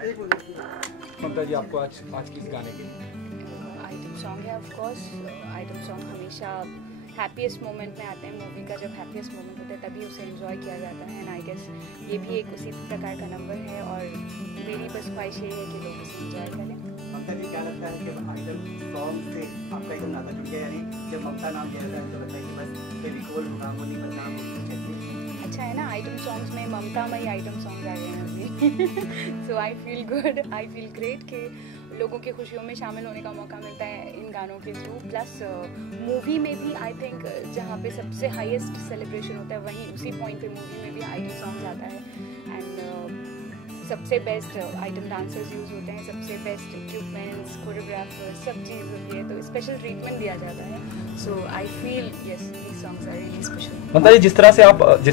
ममता जी, आपको आज की इस गाने के आइटम सॉन्ग है, ऑफ कोर्स आइटम सॉन्ग हमेशा हैप्पीएस्ट मोमेंट में आते हैं। मूवी का जब हैप्पीएस्ट मोमेंट होता है तभी उसे एंजॉय किया जाता है, एंड आई गेस ये भी एक उसी प्रकार का नंबर है और मेरी बस ख्वाहिश ये है कि लोग उसे एंजॉय करें। ममता जी, क्या लगता है कि आइटम सॉन्ग से आपका एकदम नाता जुड़ गया, यानी जब ममता नाम लिया जाता है तो लगता है कि बस फेविकोल नाम नहीं बनना अच्छा है ना, आइटम सॉन्ग्स में ममतामयी आइटम सॉन्ग आ गए हैं अभी। So I feel good, I feel great कि लोगों की खुशियों में शामिल होने का मौका मिलता है इन गानों के थ्रू। प्लस मूवी में भी आई थिंक जहाँ पे सबसे हाईएस्ट सेलिब्रेशन होता है वहीं उसी पॉइंट पे मूवी में भी आइटम सॉन्ग्स आता है, एंड सबसे बेस्ट आइटम डांसर्स यूज़ होते हैं, सबसे बेस्ट इक्विपमेंट्स, कोरियोग्राफर्स, सब चीज़ होती है, तो स्पेशल ट्रीटमेंट दिया जाता है। So I feel yes, these songs are really special. Mamata ji, जिस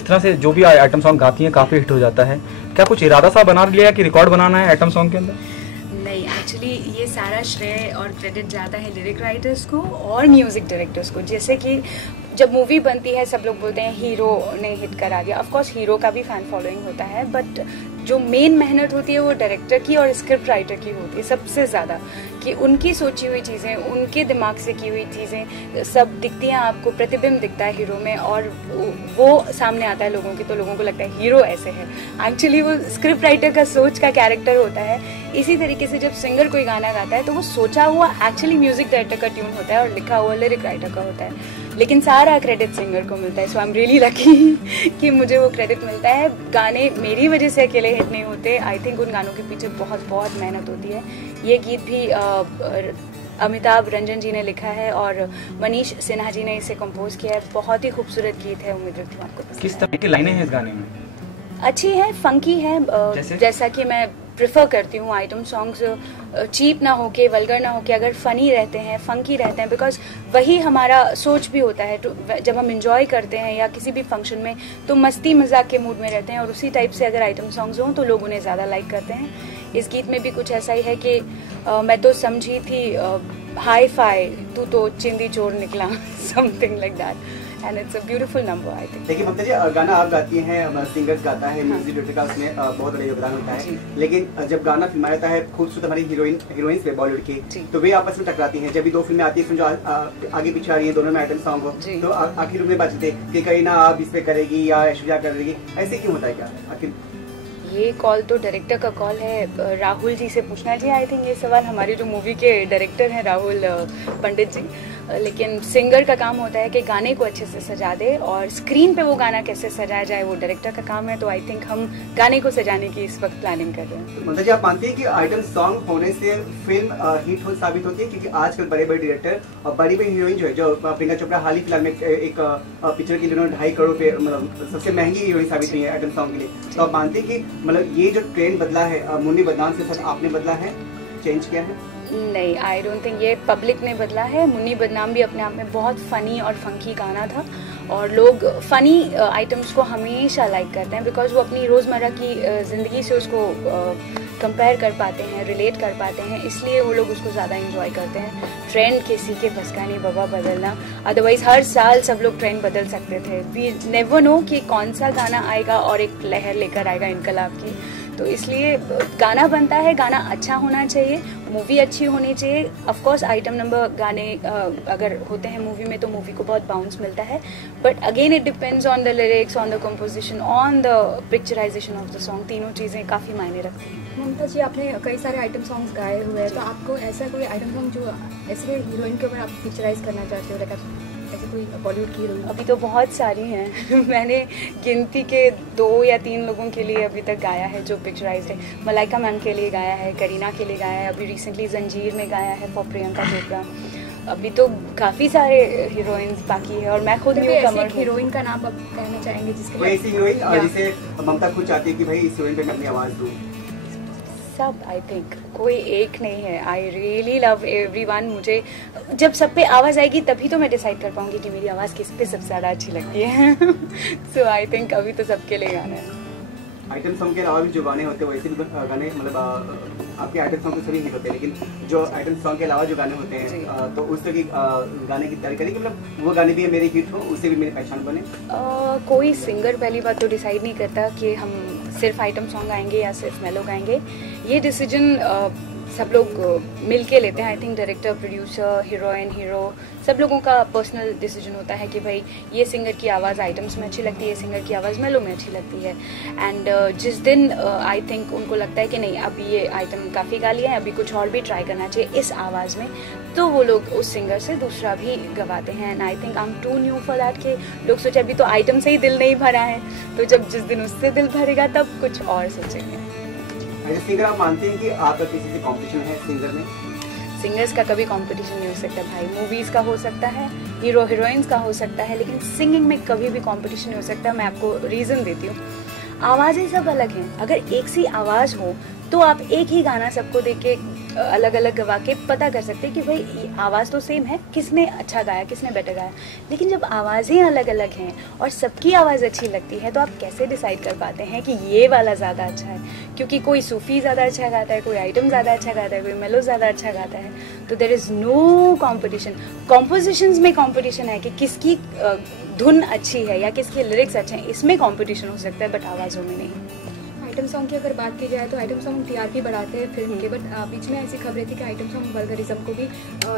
तरह से जो भी आइटम सॉन्ग गाती हैं काफ़ी हिट हो जाता है, क्या कुछ इरादा सा बना लिया कि रिकॉर्ड बनाना है आइटम सॉन्ग के अंदर? नहीं, एक्चुअली ये सारा श्रेय और क्रेडिट जाता है लिरिक राइटर्स को और म्यूज़िक डायरेक्टर्स को। जैसे कि जब मूवी बनती है सब लोग बोलते हैं हीरो ने हिट करा दिया, ऑफ कोर्स हीरो का भी फैन फॉलोइंग होता है, बट जो मेन मेहनत होती है वो डायरेक्टर की और स्क्रिप्ट राइटर की होती है सबसे ज़्यादा, कि उनकी सोची हुई चीज़ें, उनके दिमाग से की हुई चीज़ें सब दिखती हैं आपको, प्रतिबिंब दिखता है हीरो में और वो सामने आता है लोगों की, तो लोगों को लगता है हीरो ऐसे है। एक्चुअली वो स्क्रिप्ट राइटर का सोच का कैरेक्टर होता है। इसी तरीके से जब सिंगर कोई गाना गाता है तो वो सोचा हुआ एक्चुअली म्यूजिक डायरेक्टर का ट्यून होता है और लिखा हुआ लिरिक राइटर का होता है, लेकिन सारा क्रेडिट सिंगर को मिलता है। So I am really lucky कि मुझे वो क्रेडिट मिलता है। गाने मेरी वजह से अकेले हिट नहीं होते, आई थिंक उन गानों के पीछे बहुत बहुत मेहनत होती है। ये गीत भी अमिताभ रंजन जी ने लिखा है और मनीष सिन्हा जी ने इसे कंपोज किया है। बहुत ही खूबसूरत गीत है, उम्मीद रखती हूँ आपको पसंद। किस तरह की लाइनें हैं इस गाने में? अच्छी है, फंकी है, जैसा कि मैं प्रेफर करती हूँ आइटम सॉन्ग्स चीप ना होके, वल्गर ना होके, अगर फनी रहते हैं, फंकी रहते हैं, बिकॉज वही हमारा सोच भी होता है। तो जब हम इंजॉय करते हैं या किसी भी फंक्शन में तो मस्ती मजाक के मूड में रहते हैं, और उसी टाइप से अगर आइटम सॉन्ग्स हों तो लोग उन्हें ज़्यादा लाइक करते हैं। इस गीत में भी कुछ ऐसा ही है कि मैं तो समझी थी हाई फाई, तू तो चिंदी चोर निकला, something like that, and it's a beautiful number I think. देखिए ममता जी, गाना आप गाती हैं, सिंगर्स गाता है, म्यूजिक डायरेक्टर का उसमें बहुत बड़ा योगदान होता है, लेकिन जब गाना फिल्माया जाता है खूबसूरत हमारी हीरोइंस है बॉलीवुड की, तो वे आपस में टकराती हैं। जब भी दो फिल्में आती है, जो आगे पीछे आ रही है, दोनों में आइटम सॉन्ग हो, तो आखिर में बातचीत कि कहीं ना आप इस पे करेगी या ऐश्वर्या करेगी, ऐसे क्यों होता है? क्या आखिर ये कॉल तो डायरेक्टर का कॉल है, राहुल जी से पूछना चाहिए। आई थिंक ये सवाल हमारे जो मूवी के डायरेक्टर हैं राहुल पंडित जी, लेकिन सिंगर का काम होता है कि गाने को अच्छे से सजा दे, और स्क्रीन पे वो गाना कैसे सजाया जाए वो डायरेक्टर का काम है। तो आई थिंक हम गाने को सजाने की इस वक्त प्लानिंग कर रहे हैं। ममता जी, आप मानती हैं कि आइटम सॉन्ग होने से फिल्म हिट हो साबित होती है? क्योंकि आजकल बड़े बड़े डायरेक्टर और बड़ी बड़ी हीरोइन जो है, जो प्रियंका चोपड़ा हाल ही फिलहाल में एक पिक्चर के लिए 2.5 करोड़ पे, मतलब सबसे महंगी हीरोइन साबित हुई है आइटम सॉन्ग के लिए, तो आप मानते हैं कि मतलब ये जो ट्रेंड बदला है, मुन्नी बदनाम से सर आपने बदला है, चेंज किया है? नहीं, आई डोंट थिंक ये पब्लिक ने बदला है। मुन्नी बदनाम भी अपने आप में बहुत फ़नी और फंकी गाना था, और लोग फ़नी आइटम्स को हमेशा लाइक करते हैं बिकॉज वो अपनी रोज़मर्रा की ज़िंदगी से उसको कंपेयर कर पाते हैं, रिलेट कर पाते हैं, इसलिए वो लोग उसको ज़्यादा इंजॉय करते हैं। ट्रेंड किसी के बस का नहीं बाबा बदलना, अदरवाइज़ हर साल सब लोग ट्रेंड बदल सकते थे। वी नेवर नो कि कौन सा गाना आएगा और एक लहर लेकर आएगा इनकलाब की। तो इसलिए गाना बनता है, गाना अच्छा होना चाहिए, मूवी अच्छी होनी चाहिए। ऑफ कोर्स आइटम नंबर गाने अगर होते हैं मूवी में तो मूवी को बहुत बाउंस मिलता है, but again it depends on the lyrics, on the composition, on the picturisation of the song. तीनों चीज़ें काफ़ी मायने रखती हैं। ममता जी, आपने कई सारे आइटम सॉन्ग्स गाए हुए हैं, तो आपको ऐसा कोई आइटम सॉन्ग जो ऐसे हीरोइन के ऊपर आप पिक्चराइज करना चाहते हो, लाइक ऐसे कोई बॉलीवुड की हीरोइन? अभी तो बहुत सारी हैं मैंने गिनती के 2 या 3 लोगों के लिए अभी तक गाया है जो पिक्चराइज्ड है। मलाइका मैम के लिए गाया है, करीना के लिए गाया है, अभी रिसेंटली जंजीर में गाया है फॉर प्रियंका चोपड़ा। अभी तो काफ़ी सारे हीरोइंस बाकी है, और मैं खुद न्यू कमर। हीरोइन का नाम आप कहना चाहेंगे जिसके कोई ऐसी हीरोइन जिसे ममता खुद चाहती है कि भाई इस हीरोइन पे मैं अपनी आवाज़ दूँ? सब, आई थिंक कोई एक नहीं है। I really love everyone. मुझे जब सब पे आवाज़ आएगी तभी तो मैं डिसाइड कर पाऊंगी कि मेरी आवाज़ किस पे सबसे ज़्यादा अच्छी लगती है। सो आई थिंक अभी तो सबके लिए गाना है। आइटम सॉन्ग के अलावा भी जो गाने होते हैं वैसे भी गाने, मतलब आपके आइटम सॉन्ग तो सभी हिट होते हैं, लेकिन जो आइटम सॉन्ग के अलावा जो गाने होते हैं तो उस तरह की गाने की तैयारी करें कि मतलब वो गाने भी मेरी हिट हो, उससे भी मेरी पहचान बने? कोई सिंगर पहली बात तो डिसाइड नहीं करता कि हम सिर्फ आइटम सॉन्ग गाएंगे या सिर्फ मेलो गाएंगे, ये डिसीजन सब लोग मिल के लेते हैं। I think director, producer, heroine, hero सब लोगों का पर्सनल डिसीजन होता है कि भाई ये सिंगर की आवाज़ आइटम्स में अच्छी लगती है, ये सिंगर की आवाज़ मेलो में अच्छी लगती है। एंड जिस दिन आई थिंक उनको लगता है कि नहीं अभी ये आइटम काफ़ी गा लिया है, अभी कुछ और भी ट्राई करना चाहिए इस आवाज़ में, तो वो लोग उस सिंगर से दूसरा भी गवाते हैं। And I think I am too new for that कि लोग सोचे अभी तो आइटम से ही दिल नहीं भरा है, तो जब जिस दिन उससे दिल भरेगा तब कुछ और सोचेंगे। सिंगर आप मानते हैं कि आपका किसी से कंपटीशन है सिंगर में? सिंगर्स का कभी कंपटीशन नहीं हो सकता भाई। मूवीज का हो सकता है, हीरो हीरोइंस का हो सकता है, लेकिन सिंगिंग में कभी भी कंपटीशन नहीं हो सकता। मैं आपको रीज़न देती हूँ, आवाज़ें सब अलग हैं। अगर एक सी आवाज़ हो तो आप एक ही गाना सबको देख के अलग अलग गवा के पता कर सकते हैं कि भाई आवाज़ तो सेम है, किसने अच्छा गाया, किसने बेटर गाया। लेकिन जब आवाज़ें अलग अलग हैं और सबकी आवाज़ अच्छी लगती है तो आप कैसे डिसाइड कर पाते हैं कि ये वाला ज़्यादा अच्छा है? क्योंकि कोई सूफी ज़्यादा अच्छा गाता है, कोई आइटम ज़्यादा अच्छा गाता है, कोई मेलो ज़्यादा अच्छा गाता है, तो there is no competition. Compositions में कॉम्पिटिशन है कि किसकी धुन अच्छी है या किसके लिरिक्स अच्छे हैं, इसमें कॉम्पिटिशन हो सकता है, बट आवाज़ों में नहीं। आइटम सॉन्ग की अगर बात की जाए तो आइटम सॉन्ग टीआरपी बढ़ाते हैं फिल्म के, बट बीच में ऐसी खबरें थी कि आइटम सॉन्ग वल्गरिज्म को भी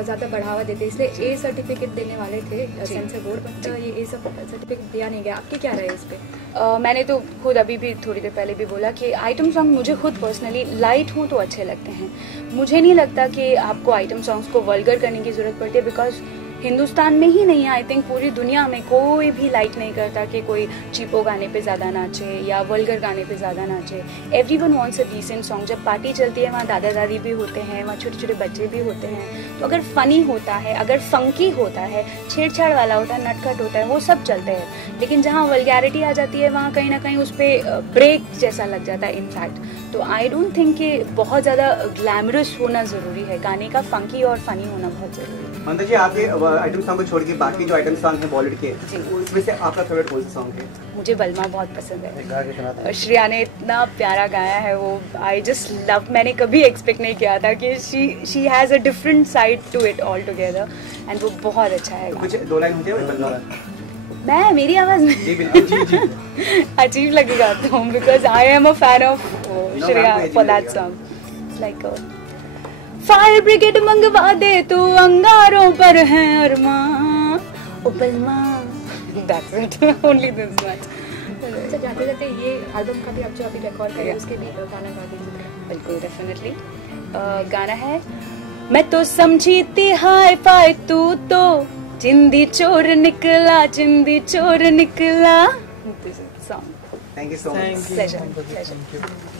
ज़्यादा बढ़ावा देते, इसलिए ए सर्टिफिकेट देने वाले थे सेंसर बोर्ड, बट ये ए सर्टिफिकेट दिया नहीं गया। आपके क्या रहे इस पे? मैंने तो खुद अभी भी थोड़ी देर पहले भी बोला कि आइटम सॉन्ग मुझे खुद पर्सनली लाइट हो तो अच्छे लगते हैं। मुझे नहीं लगता कि आपको आइटम सॉन्ग्स को वल्गर करने की ज़रूरत पड़ती है, बिकॉज हिंदुस्तान में ही नहीं, आई थिंक पूरी दुनिया में कोई भी लाइक नहीं करता कि कोई चीपो गाने पे ज़्यादा नाचे या वल्गर गाने पे ज़्यादा नाचे। Everyone wants a decent song. जब पार्टी चलती है वहाँ दादा दादी भी होते हैं, वहाँ छोटे छोटे बच्चे भी होते हैं, तो अगर फ़नी होता है, अगर फंकी होता है, छेड़छाड़ वाला होता है, नटखट होता है, वो सब चलते हैं। लेकिन जहाँ वल्गैरिटी आ जाती है वहाँ कहीं ना कहीं उस पर ब्रेक जैसा लग जाता है इनफैक्ट। तो आई डोंट थिंक कि बहुत ज़्यादा ग्लैमरस होना ज़रूरी है, गाने का फंकी और फ़नी होना बहुत ज़रूरी है। मंदा जी, आपके आइटम सॉन्ग को छोड़ के बाकी जो आइटम सॉन्ग है बॉलीवुड के, उसमें से आपका फेवरेट कौन सा सॉन्ग है? मुझे बलमा बहुत पसंद है। श्रेया ने इतना प्यारा गाया है वो, आई जस्ट लव। मैंने कभी एक्सपेक्ट नहीं किया था कि she has a different side to it all together, and वो बहुत अच्छा है। कुछ दो लाइन होती है बलमा? मैं मेरी आवाज़ में अजीब लगेगा तो, because I am a fan of Shreya for that song. Like fire brigade मंगवा दे तू, अंगारों पर है अरमां, ओ बलमा, that's it, only this much. अच्छा, जाते जाते ये एल्बम का भी आप जो अभी रिकॉर्ड करें उसके भी गाना गा दीजिए। बिल्कुल, डेफिनेटली। गाना है मैं तो समझी थी हाय फाय, तू तो चिंदी चोर निकला, चिंदी चोर निकला। This is the song. Thank you so much. Pleasure.